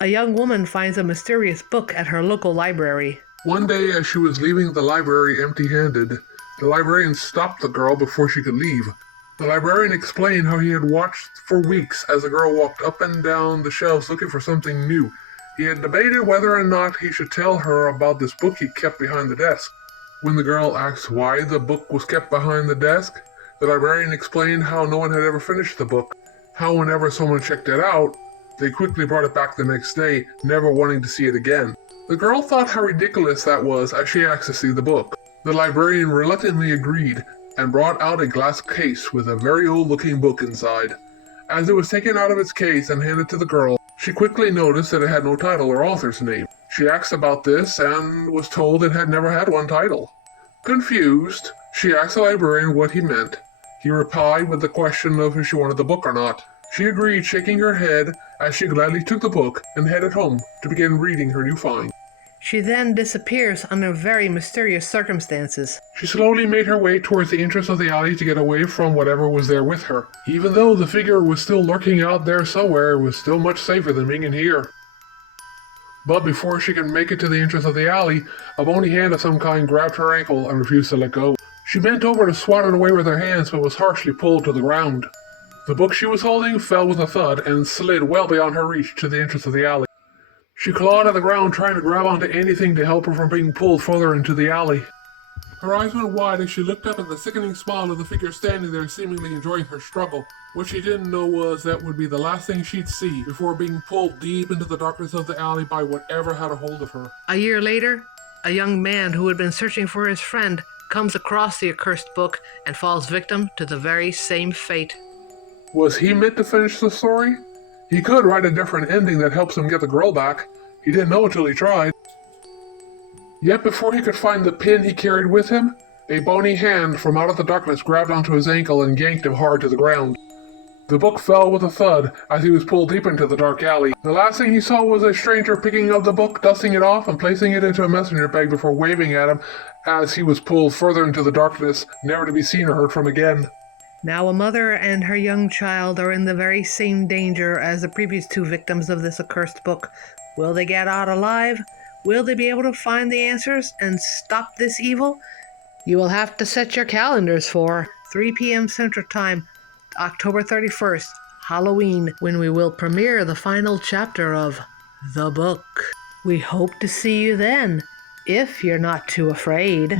A young woman finds a mysterious book at her local library. One day, as she was leaving the library empty-handed, the librarian stopped the girl before she could leave. The librarian explained how he had watched for weeks as the girl walked up and down the shelves looking for something new. He had debated whether or not he should tell her about this book he kept behind the desk. When the girl asked why the book was kept behind the desk, the librarian explained how no one had ever finished the book, how whenever someone checked it out, they quickly brought it back the next day, never wanting to see it again. The girl thought how ridiculous that was as she asked to see the book. The librarian reluctantly agreed and brought out a glass case with a very old-looking book inside. As it was taken out of its case and handed to the girl, she quickly noticed that it had no title or author's name. She asked about this and was told it had never had one title. Confused, she asked the librarian what he meant. He replied with the question of if she wanted the book or not. She agreed, shaking her head as she gladly took the book and headed home to begin reading her new find. She then disappears under very mysterious circumstances. She slowly made her way towards the entrance of the alley to get away from whatever was there with her. Even though the figure was still lurking out there somewhere, it was still much safer than being in here. But before she could make it to the entrance of the alley, a bony hand of some kind grabbed her ankle and refused to let go. She bent over to swat it away with her hands, but was harshly pulled to the ground. The book she was holding fell with a thud and slid well beyond her reach to the entrance of the alley. She clawed at the ground, trying to grab onto anything to help her from being pulled further into the alley. Her eyes went wide as she looked up at the sickening smile of the figure standing there, seemingly enjoying her struggle. What she didn't know was that would be the last thing she'd see before being pulled deep into the darkness of the alley by whatever had a hold of her. A year later, a young man who had been searching for his friend comes across the accursed book and falls victim to the very same fate. Was he meant to finish the story? He could write a different ending that helps him get the girl back. He didn't know until he tried. Yet before he could find the pin he carried with him, a bony hand from out of the darkness grabbed onto his ankle and yanked him hard to the ground. The book fell with a thud as he was pulled deep into the dark alley. The last thing he saw was a stranger picking up the book, dusting it off, and placing it into a messenger bag before waving at him as he was pulled further into the darkness, never to be seen or heard from again. Now a mother and her young child are in the very same danger as the previous two victims of this accursed book. Will they get out alive? Will they be able to find the answers and stop this evil? You will have to set your calendars for 3 p.m. Central Time, October 31st, Halloween, when we will premiere the final chapter of the book. We hope to see you then, if you're not too afraid.